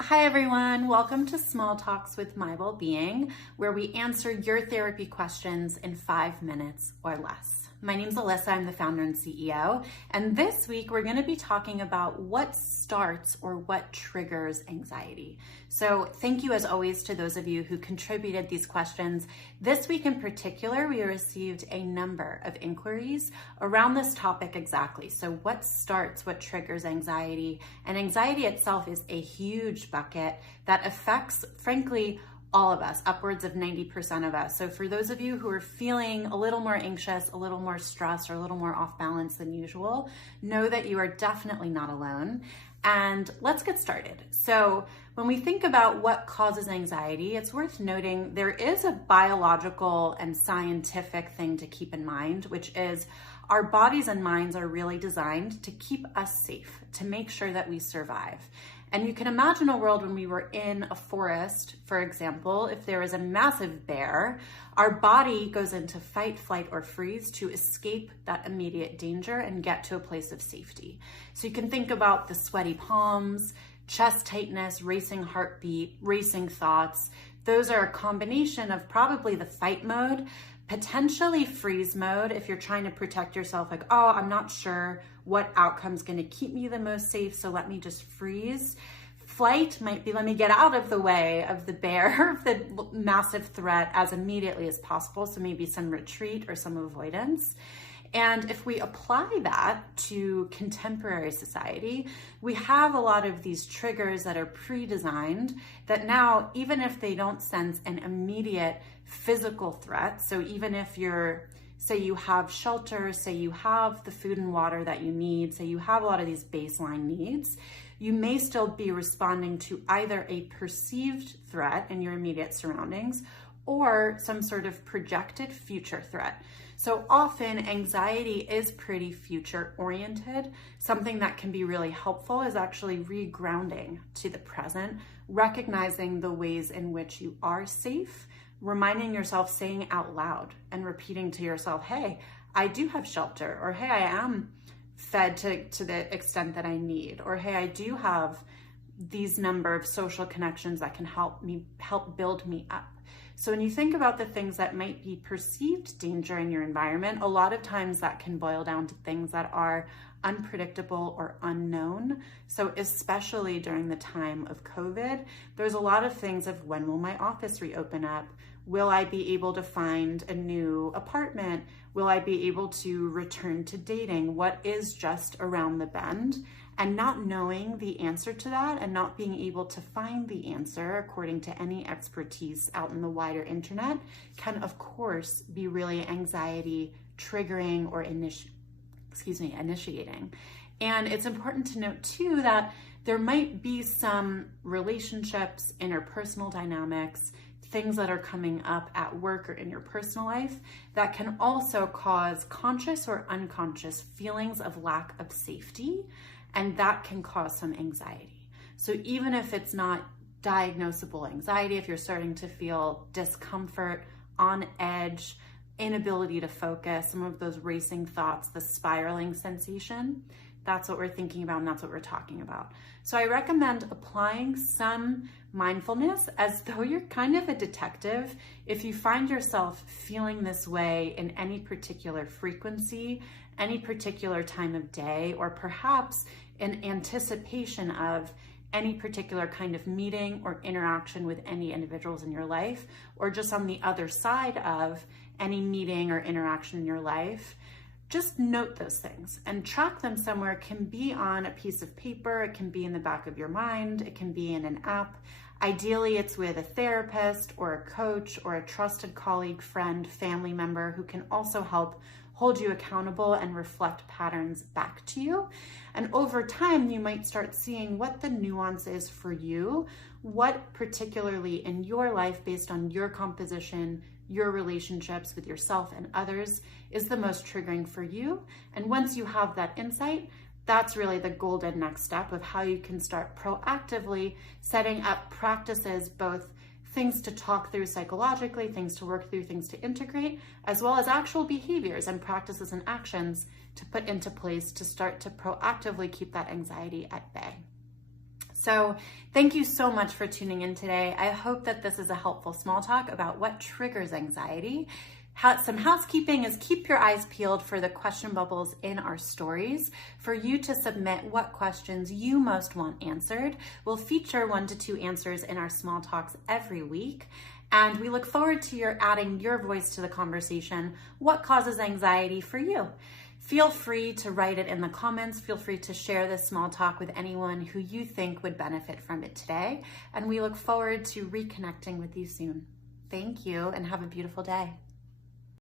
Hi everyone, welcome to Small Talks with My Wellbeing, where we answer your therapy questions in 5 minutes or less. My name's Alyssa, I'm the founder and CEO, and this week we're going to be talking about what starts or what triggers anxiety. So thank you as always to those of you who contributed these questions. This week in particular, we received a number of inquiries around this topic exactly. So what starts, what triggers anxiety? And anxiety itself is a huge bucket that affects, frankly, all of us, upwards of 90% of us. So for those of you who are feeling a little more anxious, a little more stressed, or a little more off balance than usual, know that you are definitely not alone. And let's get started. So when we think about what causes anxiety, it's worth noting there is a biological and scientific thing to keep in mind, which is our bodies and minds are really designed to keep us safe, to make sure that we survive. And you can imagine a world when we were in a forest, for example, if there is a massive bear, our body goes into fight, flight, or freeze to escape that immediate danger and get to a place of safety. So you can think about the sweaty palms, chest tightness, racing heartbeat, racing thoughts. Those are a combination of probably the fight mode, potentially freeze mode if you're trying to protect yourself, like, oh, I'm not sure what outcome's going to keep me the most safe, so let me just freeze. Flight might be, let me get out of the way of the bear, of the massive threat as immediately as possible, so maybe some retreat or some avoidance. And if we apply that to contemporary society, we have a lot of these triggers that are pre-designed that now, even if they don't sense an immediate physical threat, so even if say you have shelter, say you have the food and water that you need, say you have a lot of these baseline needs, you may still be responding to either a perceived threat in your immediate surroundings or some sort of projected future threat. So often anxiety is pretty future oriented. Something that can be really helpful is actually regrounding to the present, recognizing the ways in which you are safe, reminding yourself, saying out loud and repeating to yourself, hey, I do have shelter, or hey, I am fed to the extent that I need, or hey, I do have these number of social connections that can help build me up. So when you think about the things that might be perceived danger in your environment, a lot of times that can boil down to things that are unpredictable or unknown. So especially during the time of COVID, there's a lot of things of when will my office reopen up? Will I be able to find a new apartment? Will I be able to return to dating? What is just around the bend? And not knowing the answer to that and not being able to find the answer according to any expertise out in the wider internet can, of course, be really anxiety triggering or initiating. And it's important to note too that there might be some relationships, interpersonal dynamics, things that are coming up at work or in your personal life that can also cause conscious or unconscious feelings of lack of safety. And that can cause some anxiety. So even if it's not diagnosable anxiety, if you're starting to feel discomfort, on edge, inability to focus, some of those racing thoughts, the spiraling sensation, that's what we're thinking about and that's what we're talking about. So I recommend applying some mindfulness as though you're kind of a detective. If you find yourself feeling this way in any particular frequency, any particular time of day, or perhaps in anticipation of any particular kind of meeting or interaction with any individuals in your life, or just on the other side of any meeting or interaction in your life, just note those things and track them somewhere. It can be on a piece of paper, it can be in the back of your mind, it can be in an app. Ideally, it's with a therapist or a coach or a trusted colleague, friend, family member who can also help hold you accountable and reflect patterns back to you. And over time, you might start seeing what the nuance is for you, what particularly in your life, based on your composition, your relationships with yourself and others, is the most triggering for you. And once you have that insight, that's really the golden next step of how you can start proactively setting up practices, both things to talk through psychologically, things to work through, things to integrate, as well as actual behaviors and practices and actions to put into place to start to proactively keep that anxiety at bay. So thank you so much for tuning in today. I hope that this is a helpful small talk about what triggers anxiety. Some housekeeping is keep your eyes peeled for the question bubbles in our stories for you to submit what questions you most want answered. We'll feature 1 to 2 answers in our small talks every week. And we look forward to your adding your voice to the conversation. What causes anxiety for you? Feel free to write it in the comments. Feel free to share this small talk with anyone who you think would benefit from it today. And we look forward to reconnecting with you soon. Thank you and have a beautiful day.